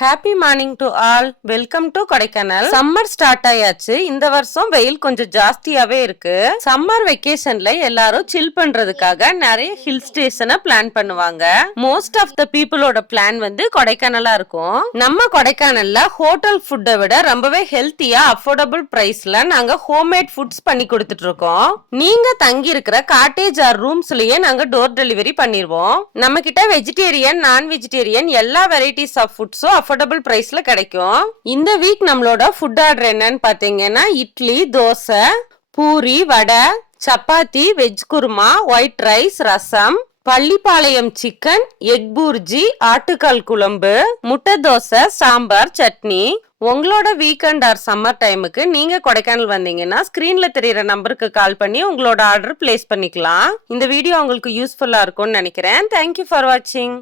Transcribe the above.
Happy morning to all. Welcome to Kodaikanal. Summer start ஆயாச்சு. இந்த வருஷம் வெயில் கொஞ்சம் ஜாஸ்தியாவே இருக்கு. சம்மர் வெக்கேஷன்ல எல்லாரும் சில் பண்றதுக்காக நிறைய ஹில் ஸ்டேஷனை பிளான் பண்ணுவாங்க. மோஸ்ட் ஆஃப் த பீப்புளோட பிளான் வந்து கொடைக்கானலா இருக்கும். நம்ம கொடைக்கானல்ல ஹோட்டல் ஃபுட்டை விட ரொம்பவே ஹெல்த்தியா அஃபோர்டபுள் பிரைஸ்ல நாங்க ஹோம்மேட் ஃபுட்ஸ் பண்ணி கொடுத்துட்டு இருக்கோம். நீங்க தங்கி இருக்கிற காட்டேஜ் ஆர் ரூம்ஸ்லயே நாங்க டோர் டெலிவரி பண்ணிருவோம். நம்ம கிட்ட வெஜிடேரியன், நான் வெஜிடேரியன் எல்லா வெரைட்டிஸ் ஆஃப் ஃபுட்ஸும் அஃபோர்டபுள் பிரைஸ்ல கிடைக்கும். இந்த வீக் நம்மளோட ஃபுட் ஆர்டர் என்னன்னு பாத்தீங்கன்னா idli, dosa, poori, vada, chapati, veg kurma, white rice, rasam, Pallipalayam chicken, egg bhurji, ஆட்டுக்கால் குழம்பு, முட்டை தோசை, சாம்பார், சட்னி. உங்களோட வீக்கெண்ட் ஆர் சம்மர் டைமுக்கு நீங்க கொடைக்கானல் வந்தீங்கன்னா ஸ்கிரீன்ல தெரியுற நம்பருக்கு கால் பண்ணி உங்களோட ஆர்டர் பிளேஸ் பண்ணிக்கலாம். இந்த வீடியோ உங்களுக்கு யூஸ்ஃபுல்லா இருக்கும்னு நினைக்கிறேன். தேங்க்யூ ஃபார் வாட்சிங்.